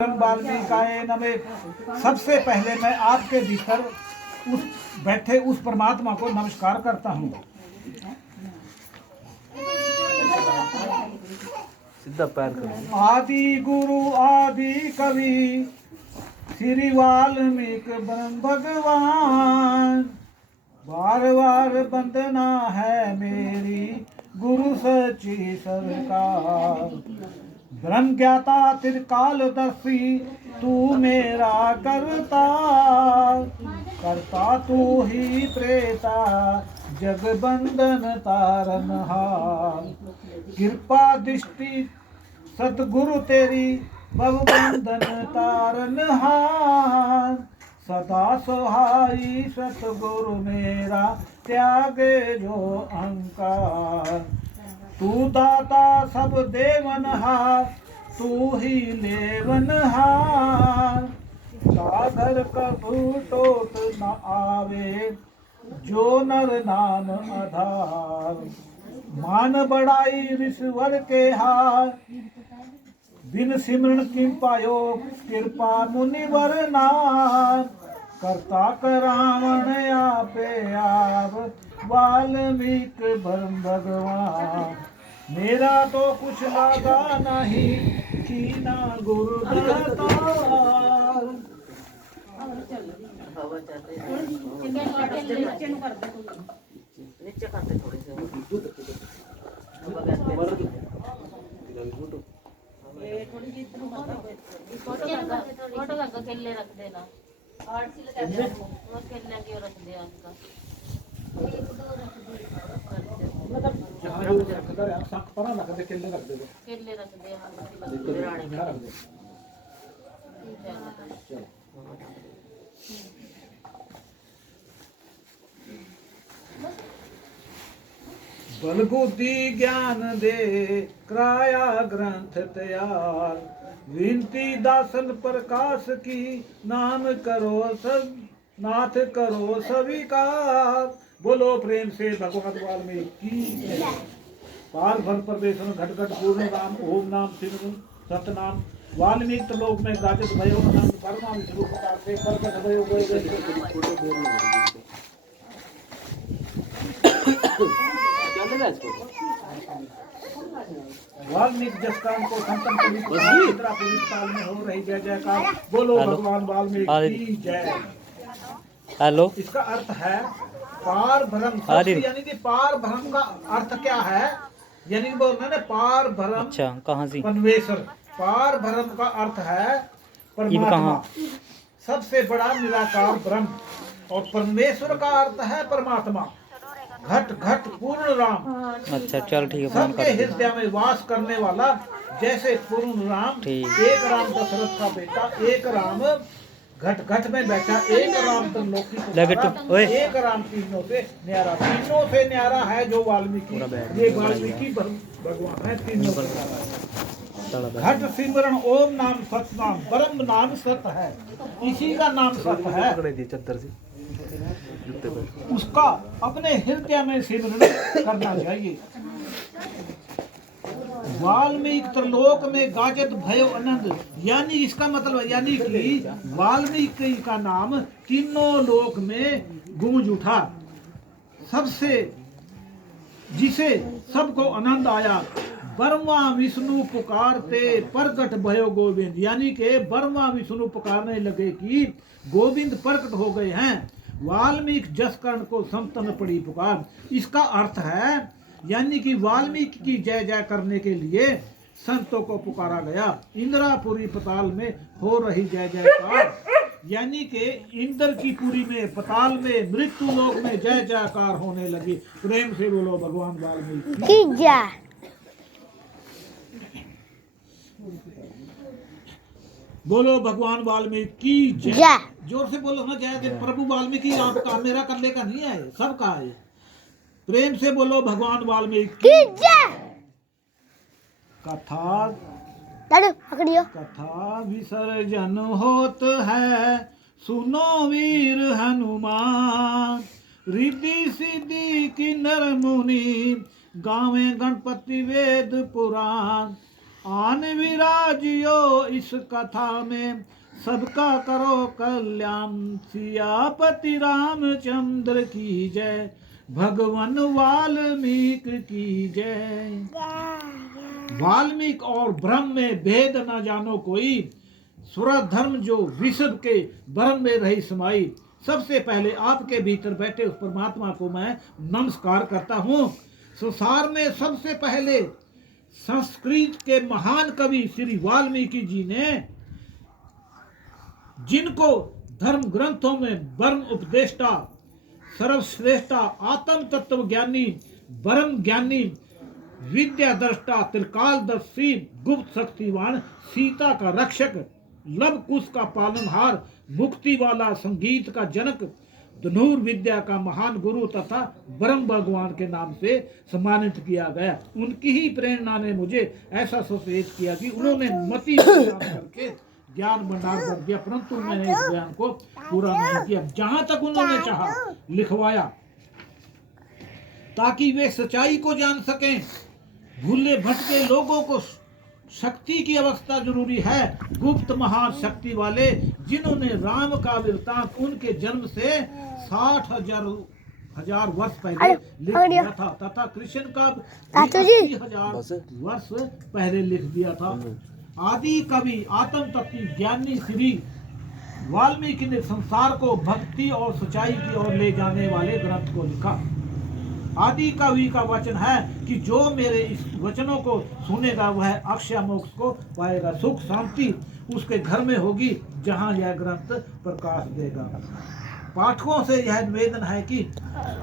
वाल्मीकाय नमः। सबसे पहले मैं आपके भीतर उस बैठे उस परमात्मा को नमस्कार करता हूँ। सीधा पैर करो। आदि गुरु आदि कवि श्री वाल्मीकि भगवान, बार बार वंदना है मेरी गुरु सच्ची सरकार। ब्रह्म ज्ञाता त्रिकालदर्शी तू मेरा करता, करता तू ही प्रेता जगबंदन तारनहार। कृपा दृष्टि सतगुरु तेरी भवबंधन तारनहार। सदा सहाई सतगुरु मेरा त्यागे जो अहंकार। तू दाता सब देवनहार तू ही लेवनहार। सागर कभू टोट न आवे जो नर नाम आधार। मान बड़ाई ऋषवर के हार, बिन सिमरन किम पायो कृपा मुनिवर नार। करता करावण आपे आप वाल्मीकि भगवान। मेरा तो कुछ लागा नहीं कीना गुरु दातार। नीचे करते थोड़े से फोटो लगा केले रख देना और वो केले क्यों रख दिया उनका केले रख दे बलबुद्धि ज्ञान दे कराया ग्रंथ तैयार। विनती दासन प्रकाश की नाम करो सब नाथ करो स्वीकार। बोलो प्रेम से भगवत वाल्मीकि की। पार भर परमेश्वर घट घट पूर्ण नाम ओम नाम सिमरन सतनाम। वाल्मीकि लोक में गाजत भयो अनंत परमा विष्णु प्रकार से प्रकट भयो गए। वाल्मीकि जसकान को संतन पूरी काल में हो रही जय जयकार। बोलो भगवान वाल्मीकि की जय। हेलो, इसका अर्थ है पार भ्रम। यानी कि पार भ्रम का अर्थ क्या है? यानी बोलना ना पार भ्रम। अच्छा, कहाँ से? परमेश्वर। पार भ्रम का अर्थ है परमात्मा, सबसे बड़ा निराकार ब्रह्म। और परमेश्वर का अर्थ है परमात्मा, घट घट पूर्ण राम। अच्छा चल ठीक है। सबके हृदय में वास करने वाला। जैसे पूर्ण राम, एक राम दशरथ का बेटा, एक राम घट घट में बैठा, एक राम त्रिलोकी पुकारा, एक राम तीनों से न्यारा। तीनों से न्यारा है जो वाल्मीकि, ये वाल्मीकि भगवान है। तीनों घट सिमरन ओम नाम सत नाम। ब्रह्म नाम सत है, इसी का नाम सत है। उसका अपने हृदय में सिमरन करना चाहिए। वाल्मीकि त्रिलोक में गाजत भयो आनंद। यानी इसका मतलब यानी कि वाल्मीकि का नाम तीनों लोक में गूंज उठा, सबसे जिसे सबको आनंद आया। ब्रह्मा विष्णु पुकारते प्रकट भयो गोविंद। यानी के ब्रह्मा विष्णु पुकारने लगे कि गोविंद प्रकट हो गए हैं। वाल्मीकि जसकर्ण को संतन पड़ी पुकार। इसका अर्थ है यानी कि वाल्मीकि की जय जय करने के लिए संतों को पुकारा गया। इंद्रापुरी पताल में हो रही जय जयकार। यानी कि इंद्र की पुरी में, पताल में, मृत्यु लोक में जय जयकार होने लगी। प्रेम से बोलो भगवान वाल्मीकि की जय। बोलो भगवान वाल्मीकि की जय। जोर से बोलो ना जय। प्रभु वाल्मीकि आपका मेरा करने का नहीं है, सबका है। प्रेम से बोलो भगवान वाल्मीकि की जय। कथा कथा विसर्जन होत है, सुनो वीर हनुमान। रिद्धि सिद्धि की नर मुनि गावे गणपति वेद पुराण। आन विराजियो इस कथा में, सबका करो कल्याण। सियापति रामचंद्र की जय, भगवान वाल्मीकि की जय। वाल्मीकि और ब्रह्म में भेद न जानो कोई, सुर धर्म जो विशद के ब्रह्म में रही समाई। सबसे पहले आपके भीतर बैठे उस परमात्मा को मैं नमस्कार करता हूँ। संसार में सबसे पहले संस्कृत के महान कवि श्री वाल्मीकि जी ने, जिनको धर्म ग्रंथों में ब्रह्म उपदेष्टा, सर्वश्रेष्ठा, आत्म तत्व ज्ञानी, ब्रह्म ज्ञानी, विद्या दृष्टा, त्रिकालदर्शी, गुप्त शक्तिवान, सीता का रक्षक, लव कुश का पालनहार, मुक्ति वाला, संगीत का जनक, धनुर्विद्या का महान गुरु तथा ब्रह्म भगवान के नाम से सम्मानित किया गया। उनकी ही प्रेरणा ने मुझे ऐसा सुसज्जित किया कि उन्होंने मति प्रदान करके ज्ञान भंडार कर दिया, परंतु मैंने इस ज्ञान को पूरा नहीं किया। जहां तक उन्होंने चाहा लिखवाया, ताकि वे सच्चाई को जान सकें। भूले भटके लोगों को शक्ति की अवस्था जरूरी है। गुप्त महान शक्ति वाले, जिन्होंने राम का वृत्तांत उनके जन्म से 60,000 वर्ष पहले लिख दिया था, तथा कृष्ण का 80,000 वर्ष पहले लिख दिया था। आदि कवि आत्म तत्व ज्ञानी श्री वाल्मीकि ने संसार को भक्ति और सच्चाई की ओर ले जाने वाले ग्रंथ को लिखा। आदि कवि का वचन है कि जो मेरे इस वचनों को सुनेगा वह अक्षय मोक्ष को पाएगा। सुख शांति उसके घर में होगी जहां यह ग्रंथ प्रकाश देगा। पाठकों से यह निवेदन है कि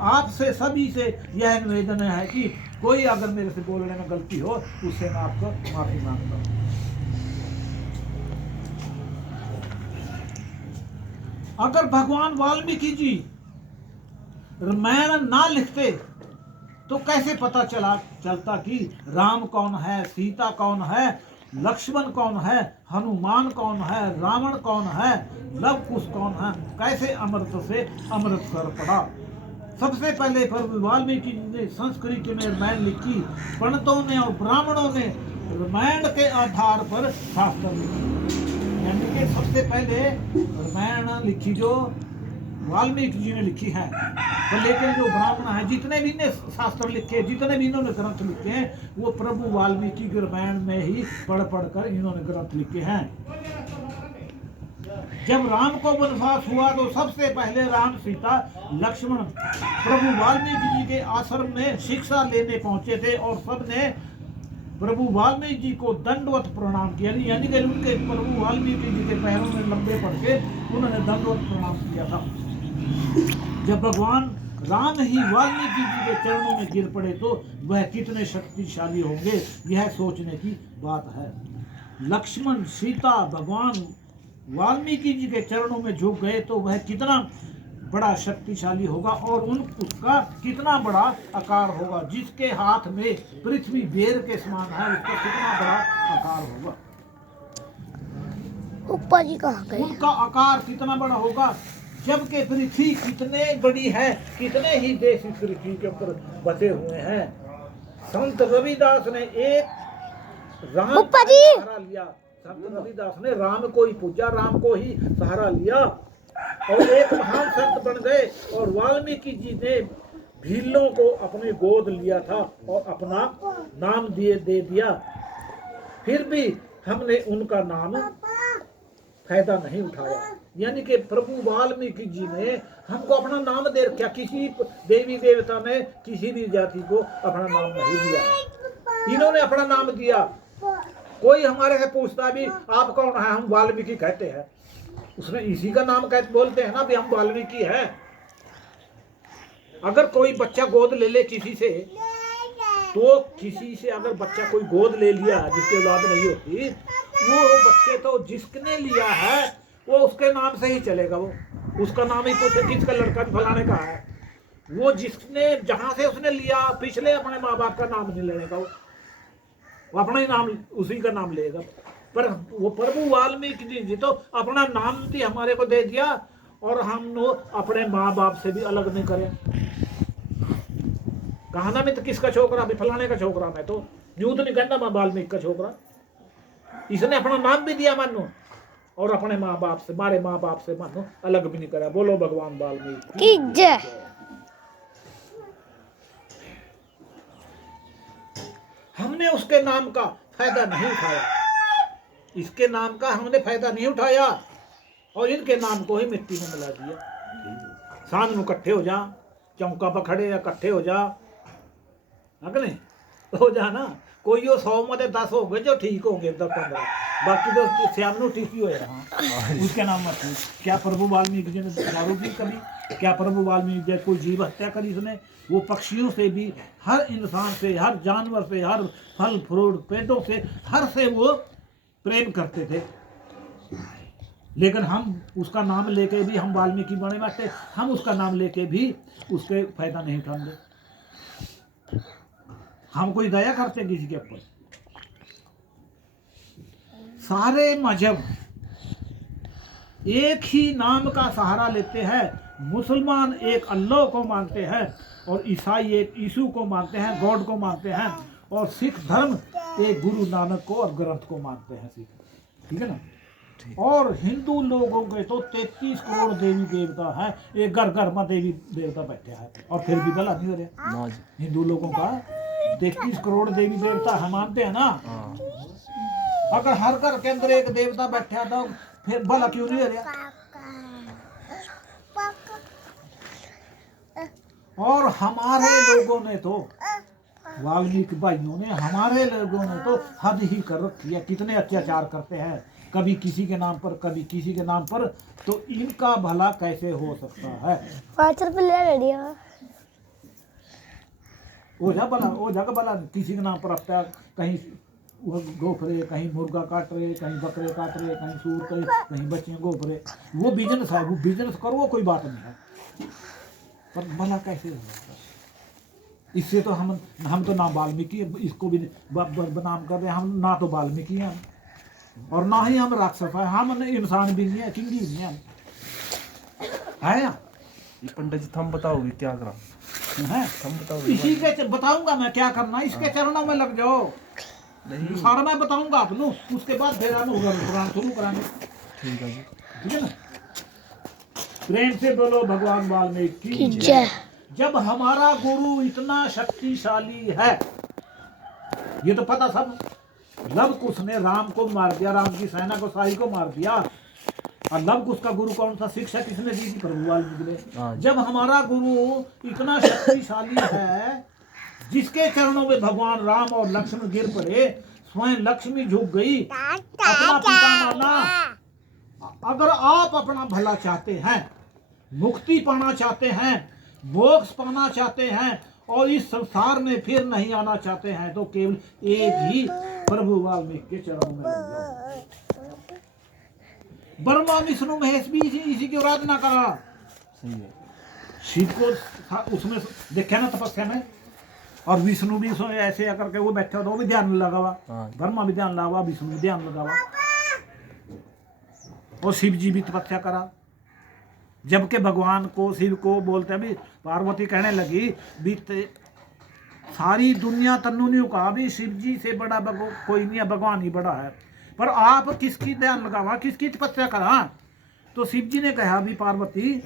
आपसे सभी से यह निवेदन है कि कोई अगर मेरे से बोलने में गलती हो उससे मैं आपको माफी मांगता हूँ। अगर भगवान वाल्मीकि जी रामायण ना लिखते तो कैसे पता चलता कि राम कौन है, सीता कौन है, लक्ष्मण कौन है, हनुमान कौन है, रावण कौन है, लव कुश कौन है, कैसे अमृत से अमृतसर पड़ा। सबसे पहले प्रभु वाल्मीकि ने संस्कृत में रामायण लिखी। पंडितों ने और ब्राह्मणों ने रामायण के आधार पर शास्त्र लिखी, यानी कि सबसे पहले रामायण लिखी जो वाल्मीकि जी ने लिखी है। तो लेकिन जो ब्राह्मण है, जितने भी ने शास्त्र लिखे, जितने भी इन्होंने ग्रंथ लिखे हैं, वो प्रभु वाल्मीकि के रामायण में ही पढ़ कर इन्होंने ग्रंथ लिखे हैं। जब राम को वनवास हुआ तो सबसे पहले राम, सीता, लक्ष्मण प्रभु वाल्मीकि जी के आश्रम में शिक्षा लेने पहुंचे थे और सबने प्रभु वाल्मीकि जी को दंडवत प्रणाम किया। यानी कि उनके प्रभु वाल्मीकि जी के पैरों में लंबे पड़ के उन्होंने दंडवत प्रणाम किया था। जब भगवान राम ही वाल्मीकि जी के चरणों में गिर पड़े तो वह कितने शक्तिशाली होंगे, यह सोचने की बात है। लक्ष्मण, सीता भगवान वाल्मीकि जी के चरणों में झुक गए तो वह कितना बड़ा शक्तिशाली होगा और उसका कितना बड़ा आकार होगा। जिसके हाथ में पृथ्वी बेर के समान है, उसका कितना बड़ा आकार होगा। ऊपर जी कहाँ गए? उनका आकार कितना बड़ा होगा, जबकि पृथ्वी कितने बड़ी है, कितने ही देश इस पृथ्वी के ऊपर बसे हुए हैं। संत रविदास ने एक राम का सहारा लिया। संत रविदास ने राम को ही पूजा, राम को ही सहारा लिया और एक महान संत बन गए। और वाल्मीकि जी ने भीलों को अपनी गोद लिया था और अपना नाम दे दिया। फिर भी हमने उनका नाम फायदा नहीं उठाया। यानी कि प्रभु वाल्मीकि जी ने हमको अपना नाम दे रखा। किसी देवी देवता ने किसी भी जाति को अपना नाम नहीं दिया, इन्होंने अपना नाम दिया। कोई हमारे से पूछता भी आप कौन है, हम वाल्मीकि कहते हैं, उसने इसी का नाम कहते बोलते हैं ना भी हम वाल्मीकि हैं। अगर कोई बच्चा गोद ले ले किसी से, तो किसी से अगर बच्चा कोई गोद ले लिया जिसकी औलाद नहीं होती, वो बच्चे तो जिसने लिया है वो उसके नाम से ही चलेगा। वो उसका नाम ही पूछे किसका लड़का फलाने का है, वो जिसने जहां से उसने लिया पिछले अपने माँ बाप का नाम नहीं लेगा, वो अपना ही नाम उसी का नाम लेगा। पर वो प्रभु वाल्मीकि जी तो अपना नाम भी हमारे को दे दिया और हम अपने माँ बाप से भी अलग नहीं करें। कहा ना मैं तो किसका छोकरा, अभी फलाने का छोकरा, मैं तो यूं तो नहीं कहता मैं वाल्मीकि का छोकरा। इसने अपना नाम भी दिया मानो, और अपने माँ बाप से, हमारे माँ बाप से मानो अलग भी नहीं करा। बोलो भगवान वाल्मीकि की जय। हमने उसके नाम का फायदा नहीं उठाया, इसके नाम का हमने फायदा नहीं उठाया, और इनके नाम को ही मिट्टी में मिला दिया। सांझ में इकट्ठे हो जा, चौंका पर खड़े या इकट्ठे हो जा, अगले हो जा ना। कोई 100 में 10 हो गए जो ठीक हो गए, 10-15, बाकी तो श्याम ठीक ही हो रहा। उसके नाम मत क्या प्रभु वाल्मीकि जी ने दारू पी कभी? क्या प्रभु वाल्मीकि जी कोई जीव हत्या करी इसने? वो पक्षियों से भी, हर इंसान से, हर जानवर से, हर फल फ्रूट पेड़ों से, हर से वो प्रेम करते थे। लेकिन हम उसका नाम लेके भी हम वाल्मीकि बने बैठे, हम उसका नाम लेके भी उसके फायदा नहीं उठाएंगे। हम कोई दया करते किसी के ऊपर? सारे मजहब एक ही नाम का सहारा लेते हैं। मुसलमान एक अल्लाह को मानते हैं, और ईसाई एक यीशु को मानते हैं, गॉड को मानते हैं, और सिख धर्म एक गुरु नानक को और ग्रंथ को मानते हैं सिख, ठीक है ना। और हिंदू लोगों के तो 33 करोड़ देवी देवता है, एक घर घर में देवी देवता बैठे हैं, और फिर भी भला नहीं हो रहा। हिंदू लोगों का 33 करोड़ देवी देवता हम मानते हैं ना। अगर हर घर के अंदर एक देवता बैठा तो फिर भला क्यों नहीं हो रहा? और हमारे लोगों ने तो, वाल्मीकि भाइयों ने, हमारे लोगों ने तो हद ही कर रखी है। कितने अत्याचार करते हैं, कभी किसी के नाम पर, कभी किसी के नाम पर। तो इनका भला कैसे हो सकता है? 5 रुपए ले लिया। ओ जा भला किसी के नाम पर अपना, कहीं गोफरे, कहीं मुर्गा काट रहे, कहीं बकरे काट रहे, कहीं सूर, कहीं बच्चियां गोफरे। वो बिजनेस है, वो बिजनेस करो, वो कोई बात नहीं है, पर भला कैसे हो सकता है? इससे तो हम तो ना वाल्मीकि, इसको भी बदनाम कर रहे हैं। हम ना तो वाल्मीकि हैं, और ना ही हम राक्षस है, हम इंसान भी नहीं है, किंगी भी नहीं है, है या? ये पंडित जी थम बताओगे क्या करा है? इसी के बताऊंगा मैं क्या करना, इसके चरणों में लग जाओ। सारा मैं बताऊंगा आप लोग, उसके बाद फिर हम कुरान शुरू कराएंगे। ठीक है जी, ठीक है ना। प्रेम से बोलो भगवान वाल्मीकि की जय। जब हमारा गुरु इतना शक्तिशाली है, ये तो पता सब, लव कुश ने राम को मार दिया, राम की सेना को, सारी को मार दिया। और लव कुश का गुरु कौन सा? शिक्षा किसने दी थी? प्रभु वाल्मीकि ने। जब हमारा गुरु इतना शक्तिशाली है, जिसके चरणों में भगवान राम और लक्ष्मण गिर पड़े, स्वयं लक्ष्मी झुक गई, अपना पिता माना। अगर आप अपना भला चाहते हैं, मुक्ति पाना चाहते हैं, मोक्ष पाना चाहते हैं, और इस संसार में फिर नहीं आना चाहते हैं, तो केवल एक ही प्रभु वाल्मीकि के चरणों में लग जाओ। ब्रह्मा विष्णु महेश भी इसी की आराधना करा। सही है। शिव को उसमें देखा ना तपस्या में, और विष्णु भी ऐसे आकर के वो बैठा था, वो भी ध्यान लगा हुआ, ब्रह्मा भी ध्यान लगा हुआ, विष्णु भी ध्यान लगा हुआ, और शिव जी भी तपस्या करा। जबकि भगवान को, शिव को बोलते अभी पार्वती कहने लगी भी सारी दुनिया तन्नुनियों का भी शिव जी से बड़ा कोई नहीं है, भगवान ही बड़ा है, पर आप किसकी ध्यान लगावा, किसकी तपस्या करा? तो शिव जी ने कहा भी पार्वती,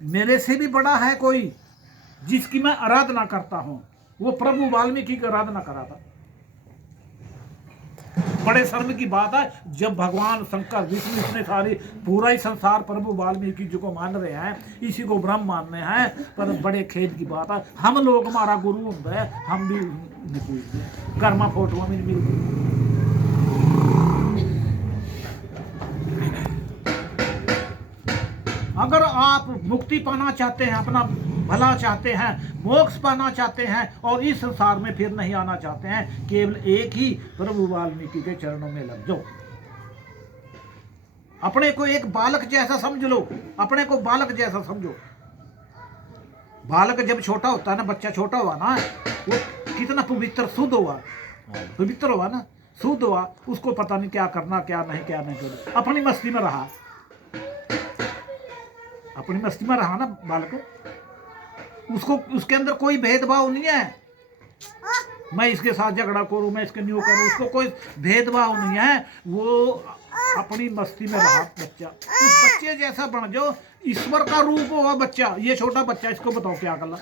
मेरे से भी बड़ा है कोई जिसकी मैं आराधना करता हूँ, वो प्रभु वाल्मीकि की आराधना करा था। बड़े शर्म की बात है, जब भगवान शंकर विष्णु इतने सारे पूरा ही संसार प्रभु वाल्मीकि जी को मान रहे हैं, इसी को ब्रह्म मान रहे हैं, पर बड़े खेद की बात है, हम लोग हमारा गुरु होता है, हम भी नहीं पूछते, कर्मा फोटो में मिलती। अगर आप मुक्ति पाना चाहते हैं, अपना भला चाहते हैं, मोक्ष पाना चाहते हैं, और इस संसार में फिर नहीं आना चाहते हैं, केवल एक ही प्रभु वाल्मीकि के चरणों में लग जाओ। अपने को एक बालक जैसा समझ लो, अपने को बालक जैसा समझो। बालक जब छोटा होता है ना, बच्चा छोटा हुआ ना, वो कितना पवित्र शुद्ध हुआ, पवित्र हुआ ना, शुद्ध हुआ, उसको पता नहीं क्या करना, क्या नहीं करना, अपनी मस्ती में रहा, अपनी मस्ती में रहा ना बालक, उसको उसके अंदर कोई भेदभाव नहीं है, मैं इसके साथ झगड़ा करूं, मैं इसके न्यू करूं, उसको कोई भेदभाव नहीं है। वो अपनी मस्ती में रहा बच्चा, उस बच्चे जैसा बन जाओ। ईश्वर का रूप हुआ बच्चा, ये छोटा बच्चा, इसको बताओ क्या करना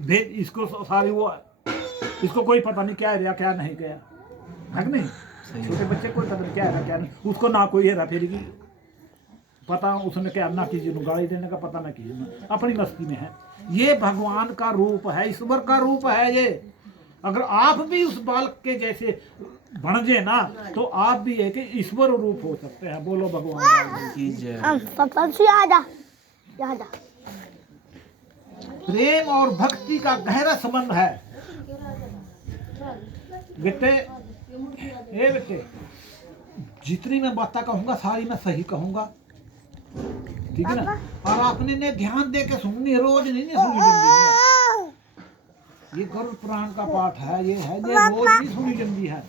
भेद, इसको सारी वो, इसको कोई पता नहीं क्या है क्या नहीं गया है कि नहीं। छोटे बच्चे को पता नहीं क्या है क्या नहीं, उसको ना कोई हेरा फेरी की पता, उसने क्या ना किसी को गाली देने का पता, ना किसी अपनी मस्ती में है। ये भगवान का रूप है, ईश्वर का रूप है ये। अगर आप भी उस बालक के जैसे बन जाए ना, तो आप भी एक ईश्वर रूप हो सकते हैं। बोलो भगवान की जय। पापा से यादा यादा। प्रेम और भक्ति का गहरा संबंध है बेटे। ए बेटे, जितनी मैं बातें कहूंगा सारी मैं सही कहूंगा, ठीक है ना। और आपने ने ध्यान दे के सुननी, रोज नहीं सुनी जिंदगी में। ये गरुड़ पुराण का पाठ है, ये रोज नहीं सुनी जिंदगी है।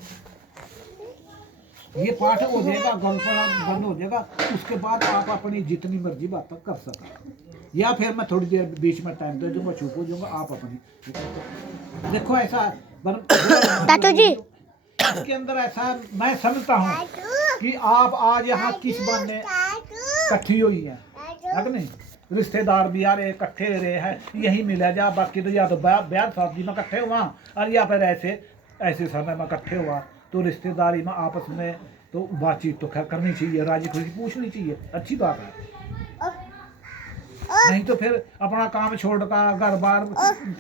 ये पाठ हो जाएगा, गरुड़ पुराण बंद हो जाएगा, उसके बाद आप अपनी जितनी मर्जी बातें कर सकते। या फिर मैं थोड़ी देर बीच में टाइम दे दूंगा, चुप हो जाऊंगा, आप अपनी देखो। ऐसा तातो जी, इसके अंदर ऐसा मैं समझता हूँ कि आप आज यहाँ किस बहाने इकट्ठी हुई है कि नहीं। रिश्तेदार भी आ रहे, इकट्ठे रहे हैं, यही मिला जा। बाकी तो या तो ब्याह शादी में इकट्ठे हुआ, और या फिर ऐसे समय में इकट्ठे हुआ, तो रिश्तेदारी में आपस में तो बातचीत तो खैर करनी चाहिए, राजी खुशी पूछनी चाहिए, अच्छी बात है। नहीं तो फिर अपना काम छोड़ का, घर बार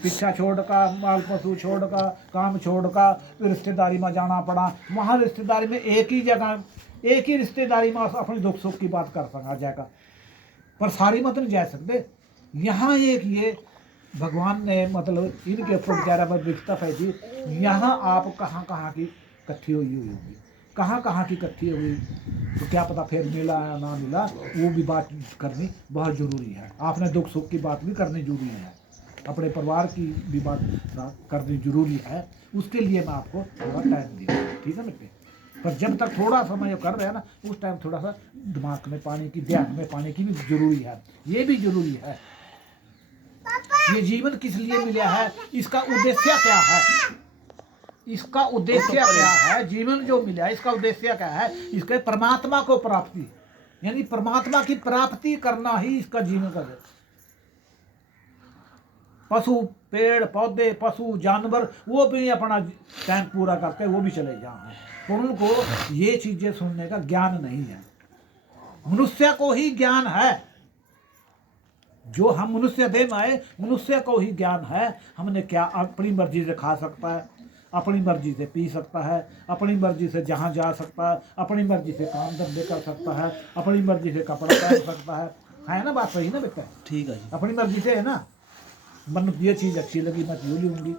पीछा छोड़ का, माल पशु छोड़ का, काम छोड़ का, रिश्तेदारी में जाना पड़ा। वहाँ रिश्तेदारी में एक ही जगह, एक ही रिश्तेदारी में अपनी दुख सुख की बात कर सका जाएगा, पर सारी मत नहीं जा सकते। यहाँ एक ये भगवान ने मतलब इनके ऊपर बेचारा पर दिखता है जी। यहाँ आप कहाँ कहाँ की इकट्ठी हुई होगी, कहाँ कहाँ की इकट्ठी हुई, तो क्या पता फिर मिला या ना मिला, वो भी बात करनी बहुत ज़रूरी है। आपने दुख सुख की बात भी करनी जरूरी है, अपने परिवार की भी बात करनी जरूरी है। उसके लिए मैं आपको थोड़ा टाइम दूँगा, ठीक है बेटे। पर जब तक थोड़ा समय कर रहे हैं ना, उस टाइम थोड़ा सा दिमाग में पानी की, ध्यान में पानी की भी जरूरी है। ये भी जरूरी है। ये जीवन किस लिए मिला है, इसका उद्देश्य क्या है, इसका उद्देश्य क्या है। जीवन जो मिला है इसका उद्देश्य क्या है, इसके परमात्मा को प्राप्ति, यानी परमात्मा की प्राप्ति करना ही इसका जीवन का है। पशु पेड़ पौधे, पशु जानवर, वो भी अपना टाइम पूरा करते, वो भी चले जाएं, पर उनको ये चीजें सुनने का ज्ञान नहीं है। मनुष्य को ही ज्ञान है, जो हम मनुष्य देह में आए, मनुष्य को ही ज्ञान है। हमने क्या अपनी मर्जी से खा सकता है, अपनी मर्जी से पी सकता है, अपनी मर्जी से जहाँ जा सकता है, अपनी मर्जी से काम धंधे कर सकता है, अपनी मर्जी से कपड़ा पहन सकता है ना। बात सही ना बेटा? ठीक है जी, अपनी मर्जी से है ना। मन ये चीज़ अच्छी लगी मैं यो लूँगी,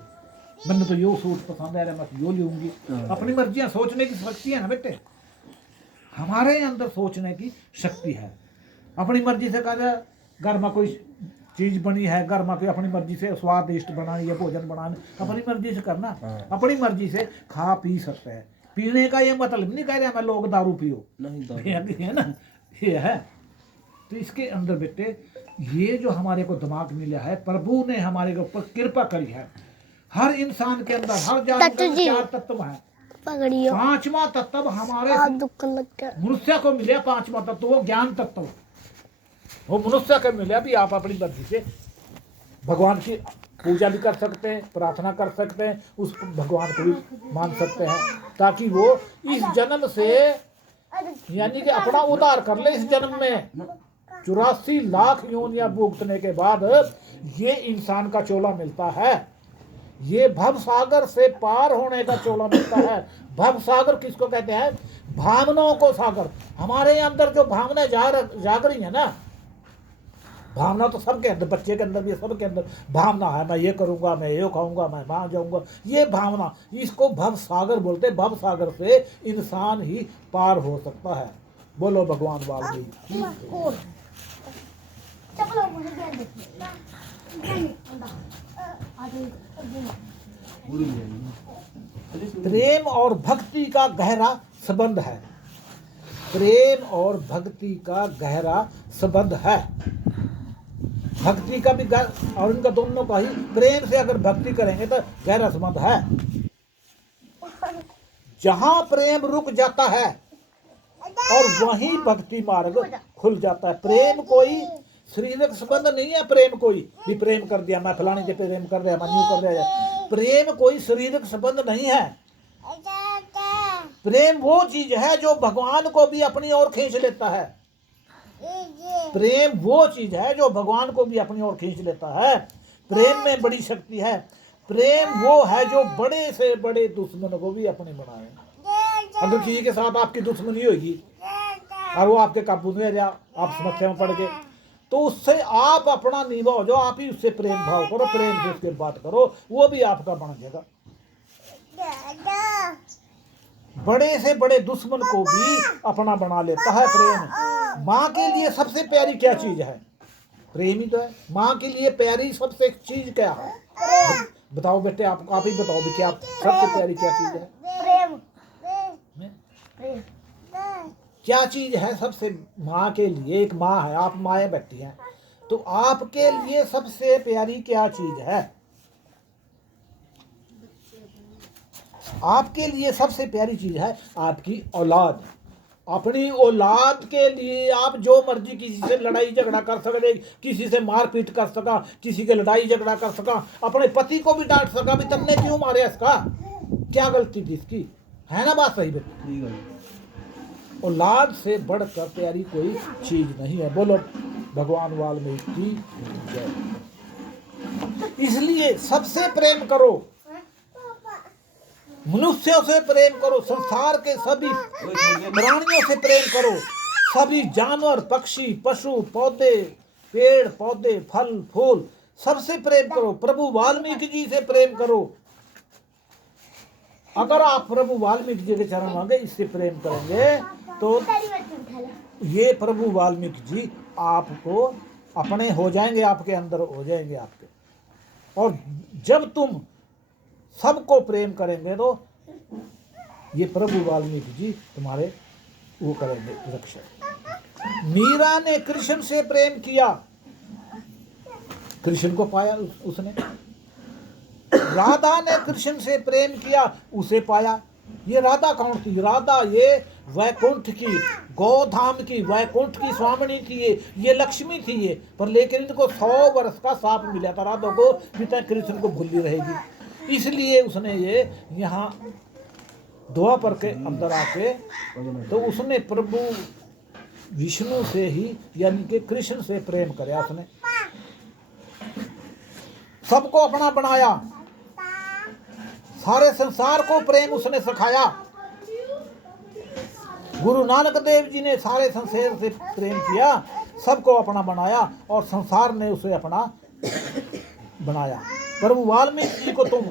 मन तो यो सूट पसंद है मैं यो लूँगी। अपनी मर्जियाँ सोचने की शक्ति है ना बेटे, हमारे अंदर सोचने की शक्ति है। अपनी मर्जी से कहा जाए, घर में कोई चीज़ बनी है, घर में कोई अपनी मर्जी से स्वादिष्ट बनानी है, भोजन बनाना, अपनी मर्जी से करना, अपनी मर्जी से खा पी सकते हैं। पीने का ये मतलब नहीं कह रहे हमें लोग दारू पियो, नहीं है ना, ये है। तो इसके अंदर बेटे ये जो हमारे को दिमाग मिला है, प्रभु ने हमारे ऊपर कृपा करी है। हर इंसान के अंदर, हर जानवर में 4 तत्व है। पांचवा तत्व हमारे मनुष्य को मिले, पांचवा तत्व वो ज्ञान तत्व, वो मनुष्य को मिले भी। आप अपनी मर्जी से भगवान की पूजा भी कर सकते हैं, प्रार्थना कर सकते हैं, उस भगवान को भी मान सकते हैं, ताकि वो इस जन्म से यानी कि अपना उद्धार कर ले। इस जन्म में 84 लाख योनियां भुगतने के बाद ये इंसान का चोला मिलता है, ये भव सागर से पार होने का चोला मिलता है। भव सागर किसको कहते हैं? भावनाओं को सागर। हमारे अंदर जो भावना जाग रही है ना, भावना तो सबके अंदर, बच्चे के अंदर भी, सबके अंदर भावना है। मैं ये करूँगा, मैं ये खाऊंगा, मैं वहाँ जाऊँगा, ये भावना, इसको भव सागर बोलते हैं। भव सागर से इंसान ही पार हो सकता है। बोलो भगवान वाल्मीकि। प्रेम और भक्ति का गहरा संबंध है, प्रेम और भक्ति का गहरा संबंध है। भक्ति का भी और इनका दोनों का ही, प्रेम से अगर भक्ति करेंगे तो गहरा संबंध है। जहां प्रेम रुक जाता है और वहीं भक्ति मार्ग खुल जाता है। प्रेम कोई शारीरिक संबंध नहीं है। प्रेम कोई भी प्रेम कर दिया, मैं फलाने से प्रेम कर दिया, मैं यूं कर दिया। प्रेम कोई शारीरिक संबंध नहीं है। प्रेम वो चीज है जो भगवान को भी अपनी ओर खींच लेता है। प्रेम वो चीज है जो भगवान को भी अपनी ओर खींच लेता है। प्रेम में बड़ी शक्ति है। प्रेम वो है जो बड़े से बड़े दुश्मन को भी अपने बनाए। अगर किसी के साथ आपकी दुश्मनी होगी और वो आपके काबू में आ जाए, आप समस्या में पड़ गए, तो उससे आप अपना निभा जाओ, आप ही उससे प्रेम भाव करो, प्रेम से उसके बात करो, वो भी आपका बन जाएगा। बड़े से बड़े दुश्मन को भी अपना बना लेता है प्रेम। माँ के लिए सबसे प्यारी क्या चीज है? प्रेम ही तो है। माँ के लिए प्यारी सबसे चीज क्या है? बताओ बेटे, आप ही बताओ भी, क्या सबसे प्यारी क्या चीज है? प्रेम। क्या चीज है सबसे माँ के लिए? एक माँ है, आप माएँ बैठी हैं, तो आपके लिए सबसे प्यारी क्या चीज है? आपके लिए सबसे प्यारी चीज है आपकी औलाद। अपनी औलाद के लिए आप जो मर्जी किसी से लड़ाई झगड़ा कर सकते, किसी से मारपीट कर सका, किसी के लड़ाई झगड़ा कर सका, अपने पति को भी डांट सका भी तुमने क्यों मारे इसका, क्या गलती थी इसकी, है ना बात सही बेटा? ठीक है। औलाद से बढ़कर प्यारी कोई चीज नहीं है। बोलो भगवान वाल्मीकि की जय। इसलिए सबसे प्रेम करो, मनुष्यों से प्रेम करो, संसार के सभी प्राणियों से प्रेम करो, सभी जानवर, पक्षी, पशु, पौधे, पेड़ पौधे, फल फूल, सबसे प्रेम करो। प्रभु वाल्मीकि जी से प्रेम करो। अगर आप प्रभु वाल्मीकि जी के चरण मांगे, इससे प्रेम करेंगे, तो ये प्रभु वाल्मीकि जी आपको अपने हो जाएंगे, आपके अंदर हो जाएंगे आपके। और जब तुम सबको प्रेम करेंगे तो ये प्रभु वाल्मीकि जी तुम्हारे वो करेंगे रक्षा। मीरा ने कृष्ण से प्रेम किया, कृष्ण को पाया उसने। राधा ने कृष्ण से प्रेम किया, उसे पाया। ये राधा कौन थी? राधा ये वैकुंठ की, गोधाम की, वैकुंठ की स्वामिनी थी। ये लक्ष्मी थी ये, पर लेकिन इनको 100 वर्ष का साप मिला था राधा को, जितना कृष्ण को भूली रहेगी। इसलिए उसने ये यहाँ द्वापर के अंदर आके, तो उसने प्रभु विष्णु से ही, यानी कि कृष्ण से प्रेम कराया। उसने सबको अपना बनाया, सारे संसार को प्रेम उसने सिखाया। गुरु नानक देव जी ने सारे संसार से प्रेम किया, सबको अपना बनाया, और संसार ने उसे अपना बनाया। प्रभु वाल्मीकि जी को तुम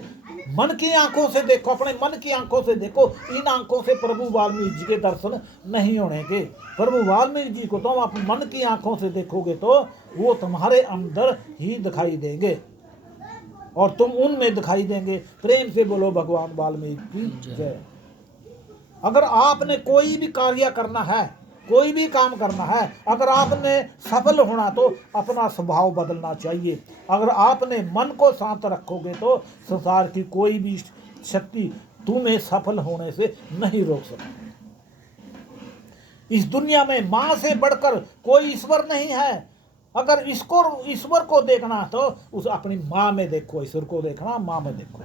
मन की आंखों से देखो, अपने मन की आंखों से देखो। इन आंखों से प्रभु वाल्मीकि जी के दर्शन नहीं होंगे। प्रभु वाल्मीकि जी को तुम अपने मन की आंखों से देखोगे तो वो तुम्हारे अंदर ही दिखाई देंगे, और तुम उनमें दिखाई देंगे। प्रेम से बोलो भगवान वाल्मीकि की जय। अगर आपने कोई भी कार्य करना है, कोई भी काम करना है, अगर आपने सफल होना तो अपना स्वभाव बदलना चाहिए। अगर आपने मन को शांत रखोगे तो संसार की कोई भी शक्ति तुम्हें सफल होने से नहीं रोक सकती। इस दुनिया में माँ से बढ़कर कोई ईश्वर नहीं है। अगर इसको ईश्वर को देखना तो उस अपनी माँ में देखो। ईश्वर को देखना माँ में देखो।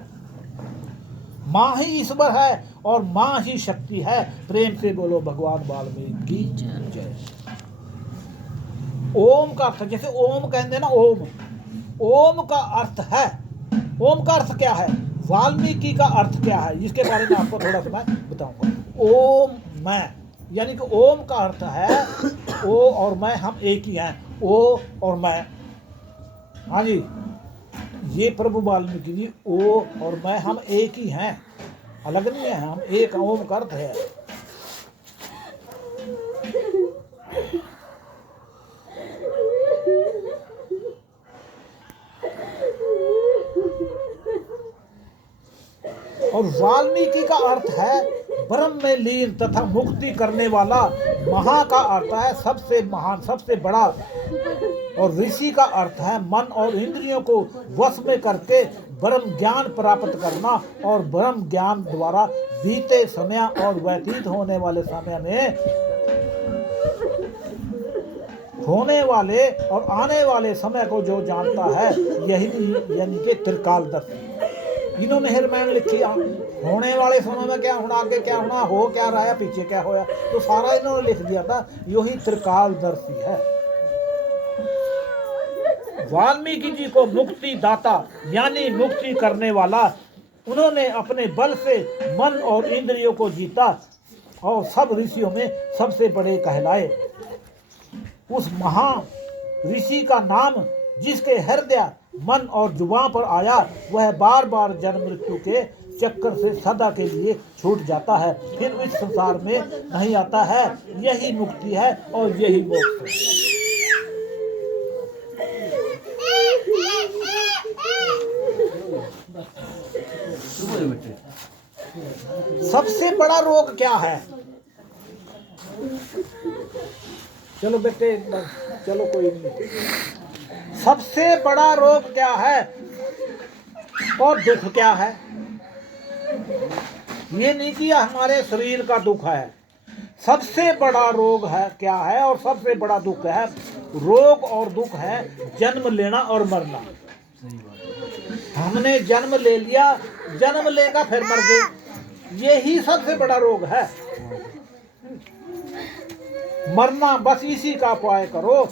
माँ ही ईश्वर है और माँ ही शक्ति है। प्रेम से बोलो भगवान वाल्मीकि की जय। ओम का अर्थ, जैसे ओम कहते ना, ओम, ओम का अर्थ है, ओम का अर्थ क्या है, वाल्मीकि का अर्थ क्या है, इसके बारे में आपको थोड़ा सा मैं बताऊंगा। ओम मैं, यानी कि ओम का अर्थ है ओ और मैं हम एक ही हैं। ओ और मैं, हाँ जी, ये प्रभु वाल्मीकि जी, ओ और मैं हम एक ही हैं, अलग नहीं है, हम एक। ओम का अर्थ है। और वाल्मीकि का अर्थ है ब्रह्म में लीन तथा मुक्ति करने वाला। महा का अर्थ है सबसे महान, सबसे बड़ा। और ऋषि का अर्थ है मन और इंद्रियों को वश में करके ब्रह्म ज्ञान प्राप्त करना और ब्रह्म ज्ञान द्वारा बीते समय और व्यतीत होने वाले समय में होने वाले और आने वाले समय को जो जानता है यही यानी कि त्रिकालदर्शी। इन्होंने ही रामायण लिखी होने वाले समय में क्या होना, आगे क्या होना, हो क्या रहा है, पीछे क्या होया, तो सारा इन्होंने लिख दिया था। यही त्रिकालदर्शी है। वाल्मीकि जी को मुक्ति दाता यानी मुक्ति करने वाला, उन्होंने अपने बल से मन और इंद्रियों को जीता और सब ऋषियों में सबसे बड़े कहलाए। उस महा ऋषि का नाम जिसके हृदय मन और जुबान पर आया, वह बार बार जन्म मृत्यु के चक्कर से सदा के लिए छूट जाता है, फिर इस संसार में नहीं आता है। यही मुक्ति है और यही मोक्ष बेटे। है। सबसे बड़ा रोग क्या है? चलो बेटे, चलो कोई नहीं। सबसे बड़ा रोग क्या है और दुख क्या है? ये नहीं कि हमारे शरीर का दुख है। सबसे बड़ा रोग है क्या है और सबसे बड़ा दुख है? रोग और दुख है जन्म लेना और मरना। हमने जन्म ले लिया, जन्म लेगा फिर मर गए, यही सबसे बड़ा रोग है। मरना, बस इसी का उपाय करो।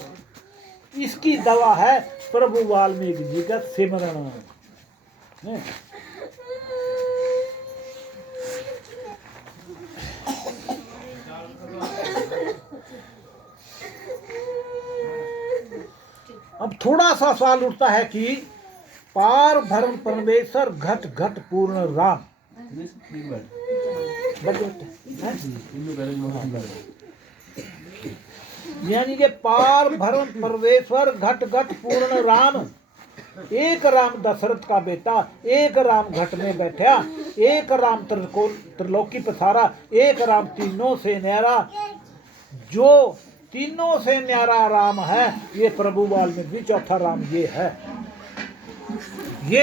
इसकी दवा है प्रभु वाल्मीकि जी का सिमरन। अब थोड़ा सा सवाल उठता है कि पार भरम परमेश्वर घट घट पूर्ण राम, यानी कि पार भरम परमेश्वर घट घट पूर्ण राम। एक राम दशरथ का बेटा, एक राम घट में बैठा, एक राम त्रिलोकी पसारा, एक राम तीनों से न्यारा। जो तीनों से न्यारा राम है ये प्रभु वाल्मीकि, चौथा राम ये है। ये